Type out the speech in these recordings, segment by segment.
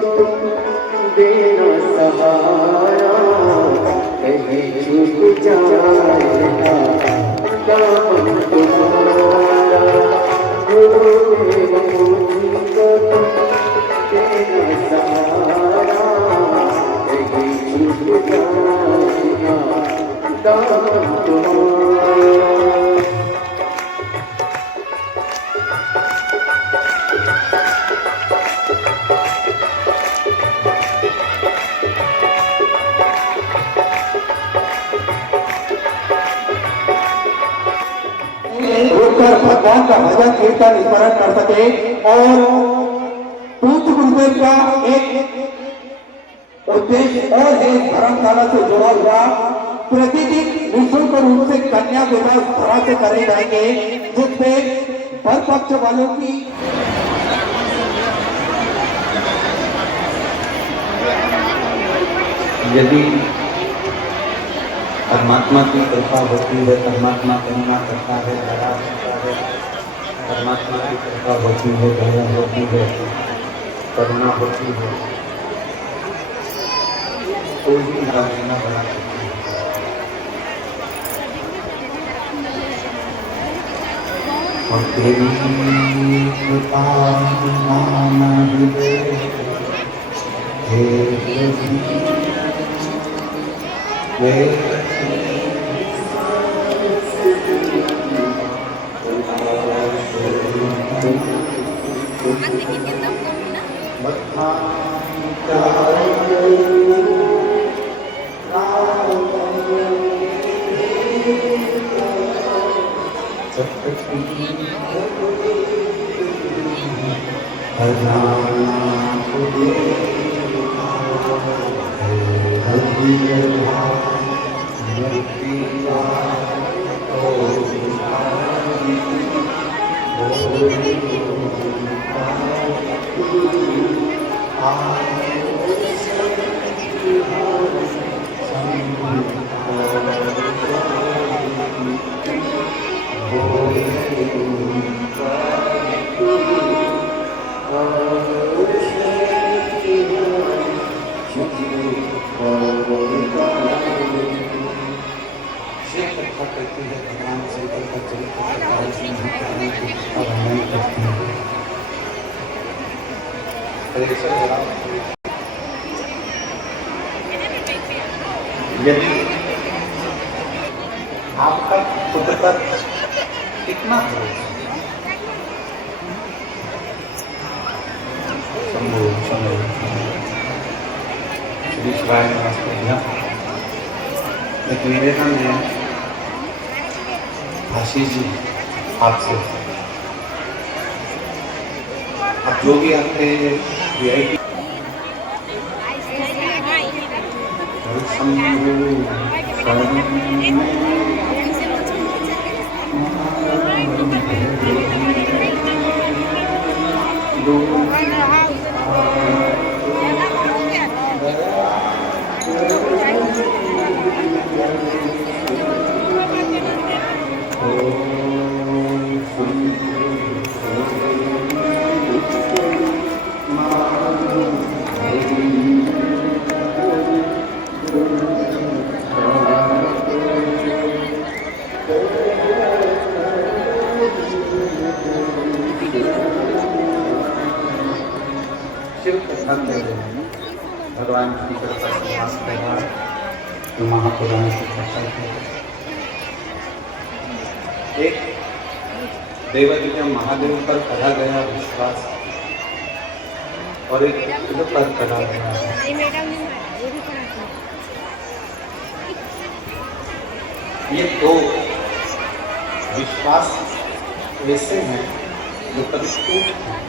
तुम देना सहारा, कहीं छूट जाएगा दामन तुम्हारा। मुझको तुम देना सहारा, कहीं छूट जाएगा दामन तुम्हारा। भगवान का भजन कीर्तन स्मरण कर सके और पूज्य गुरुदेव का एक उद्देश्य और है धर्मशाला से जुड़ा हुआ प्रतिदिन निःशुल्क रूप से कन्या विवाह धरा से करे जाएंगे, जिससे वर पक्ष वालों की यदि परमात्मा की कृपा होती है, परमात्मा करुणा करता है, दया करता है, परमात्मा की कृपा होती है, दया होती है, करुणा होती है, तो ही लेना बना सकती है। और तेरी कृपा यदि आपका खुद पर कितना श्री शिवाय नमस्ते। एक निवेदन है आशीष जी आपसे, आप जो भी आपके VIP भगवान की कृपा से महापुराण की कथा एक देवती का महादेव पर करा गया विश्वास और एक खुद पर करा गया ये दो विश्वास ऐसे हैं जो कभी टूट हैं।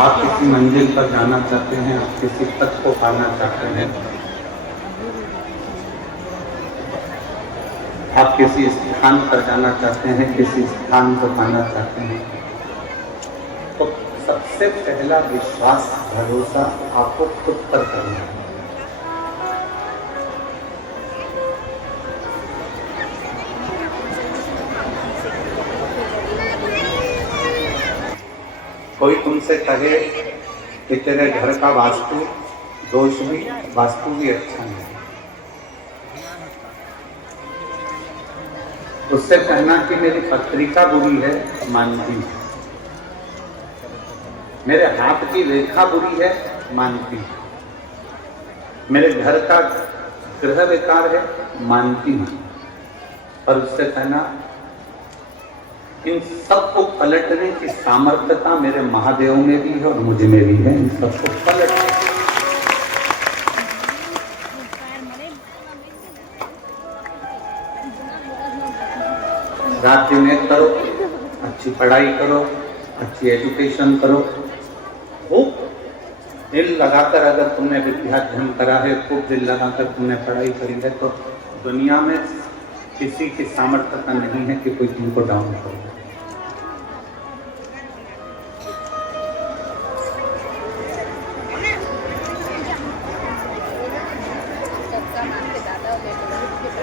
आप किसी मंजिल पर जाना चाहते हैं, आप किसी पथ को पाना चाहते हैं, आप किसी स्थान पर जाना चाहते हैं, किसी स्थान को पाना चाहते हैं, तो सबसे पहला विश्वास भरोसा आपको खुद पर करना है। कोई तुमसे कहे कि तेरे घर का वास्तु दोष भी, वास्तु भी अच्छा नहीं, उससे कहना कि मेरी पत्रिका बुरी है, मानती है, मेरे हाथ की रेखा बुरी है, मानती है, मेरे घर का गृह विकार है, मानती हूं, और उससे कहना इन सबको पलटने की सामर्थ्यता मेरे महादेव में भी है और मुझ में भी है, इन सबको पलटने। रात में करो, अच्छी पढ़ाई करो, अच्छी एजुकेशन करो, खूब दिल लगाकर अगर तुमने विद्याध्ययन करा है, खूब दिल लगाकर तुमने पढ़ाई करी है, तो दुनिया में किसी की सामर्थ्यता नहीं है कि कोई तुमको डाउन करे।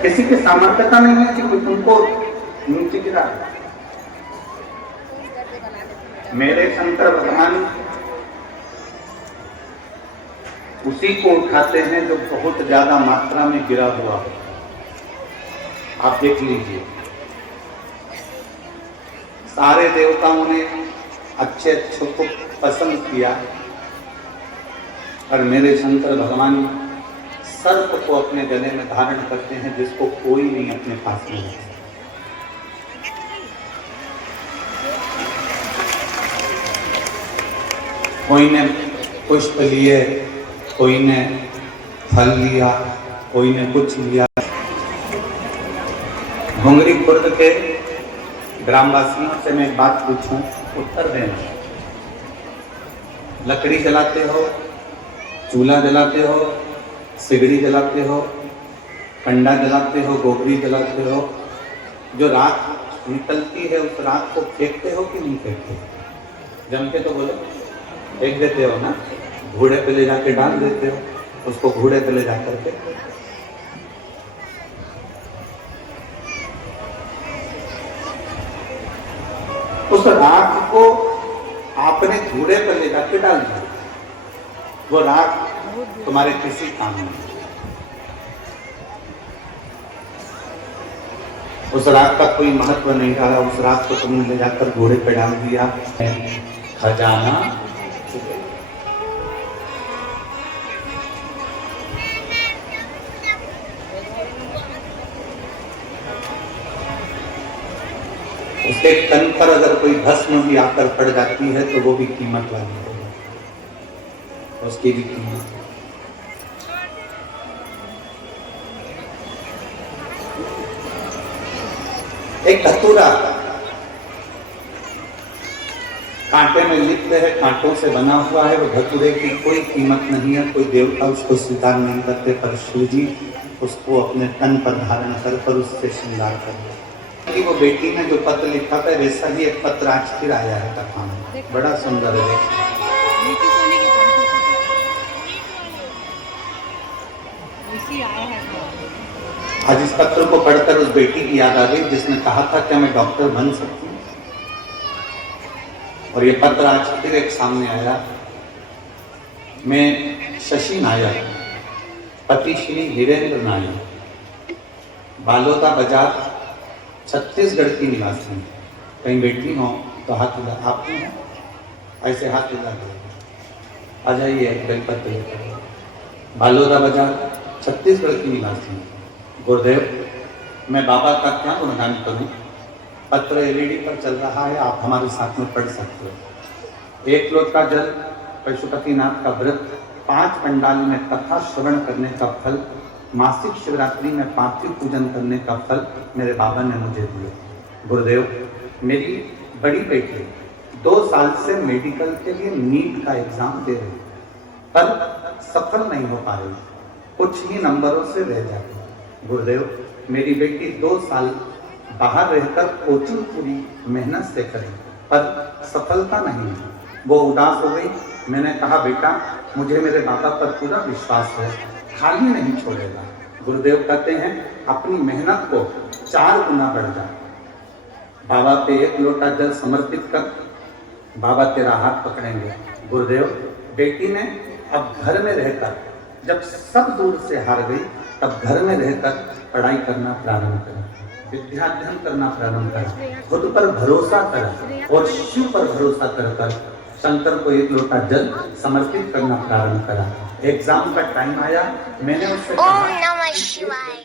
किसी की सामर्थ्यता नहीं है कि कोई तुमको नीचे गिरा। मेरे शंकर भगवान उसी को उठाते हैं जो बहुत ज्यादा मात्रा में गिरा हुआ हो। आप देख लीजिए, सारे देवताओं ने अच्छे अच्छों को पसंद किया और मेरे शंकर भगवान सर्प को अपने गले में धारण करते हैं, जिसको कोई नहीं अपने पास में है। कोई ने पुष्प लिए, कोई ने फल लिया, कोई ने कुछ लिया। घुंगरी खुर्द के ग्रामवासियों से मैं एक बात पूछूं, उत्तर देना। लकड़ी जलाते हो, चूल्हा जलाते हो, सिगड़ी जलाते हो, कंडा जलाते हो, गोबरी जलाते हो, जो राख निकलती है उस राख को फेंकते हो कि नहीं फेंकते? जम के तो बोलो, फेंक देते हो ना, घोड़े पे ले जाके डाल देते हो, उसको घोड़े पे ले जाकर के। उस राख को आपने घोड़े पे ले जाके डाल दिया, वो राख तुम्हारे किसी काम में। उस राख का कोई महत्व नहीं रहा, उस राख को तुमने ले जाकर घोड़े पे डाल दिया। खजाना उसके तन पर अगर कोई भस्म भी आकर पड़ जाती है तो वो भी कीमत वाली है, उसकी भी कीमत। एक धतूरा कांटे में लिप्त है, कांटों से बना हुआ है, वो धतूरे की कोई कीमत नहीं है, कोई देवता उसको स्वीकार नहीं करते, पर शिव जी उसको अपने तन पर धारण कर उससे श्रृंगार करते। कि वो बेटी ने जो पत्र लिखा था वैसा ही एक पत्र आज फिर आया है कथा में, बड़ा सुंदर है। आज इस पत्र को पढ़कर उस बेटी की याद आ गई जिसने कहा था कि मैं डॉक्टर बन सकती हूँ, और ये पत्र आज फिर एक सामने आया। मैं शशि नायर, पति श्री वीरेंद्र नायर, बालोदा बाजार छत्तीसगढ़ की निवासी हूँ। कहीं बेटी हो तो हाथ हिला, आप ही हैं, ऐसे हाथ हिला आ जाइए, बेलपत्र लेकर। बालोदा बाजार छत्तीसगढ़ की निवासी हूँ। गुरुदेव, मैं बाबा का क्या गुणगान करूँ? पत्र एलईडी पर चल रहा है, आप हमारे साथ में पढ़ सकते हो। एक लोटा जल, पशुपतिनाथ का व्रत, 5 पंडाल में कथा श्रवण करने का फल, मासिक शिवरात्रि में पार्थिव पूजन करने का फल मेरे बाबा ने मुझे दिया। गुरुदेव, मेरी बड़ी बेटी 2 साल से मेडिकल के लिए नीट का एग्जाम दे रही, पर सफल नहीं हो पा रही, कुछ ही नंबरों से रह जाती। गुरुदेव, मेरी बेटी 2 साल बाहर रहकर कोचिंग पूरी मेहनत से करी, पर सफलता नहीं है, वो उदास हो गई। मैंने कहा, बेटा मुझे मेरे बाबा पर पूरा विश्वास है, खाली नहीं छोड़ेगा। गुरुदेव कहते हैं, अपनी मेहनत को 4 गुना बढ़ जा। बाबा पे 1 लोटा जल समर्पित कर, बाबा तेरा हाथ पकड़ेंगे। गुरुदेव, बेटी ने अब घर में रहकर, जब सब दूर से हार गई, तब घर में रहकर पढ़ाई करना प्रारंभ करा, विद्याध्ययन करना प्रारंभ करा, खुद पर भरोसा करा और शिव पर भरोसा कर शंकर को एक लोटा जल समर्पित करना प्रारंभ करा। एग्जाम का टाइम आया, मैंने उससे ओम नमः शिवाय।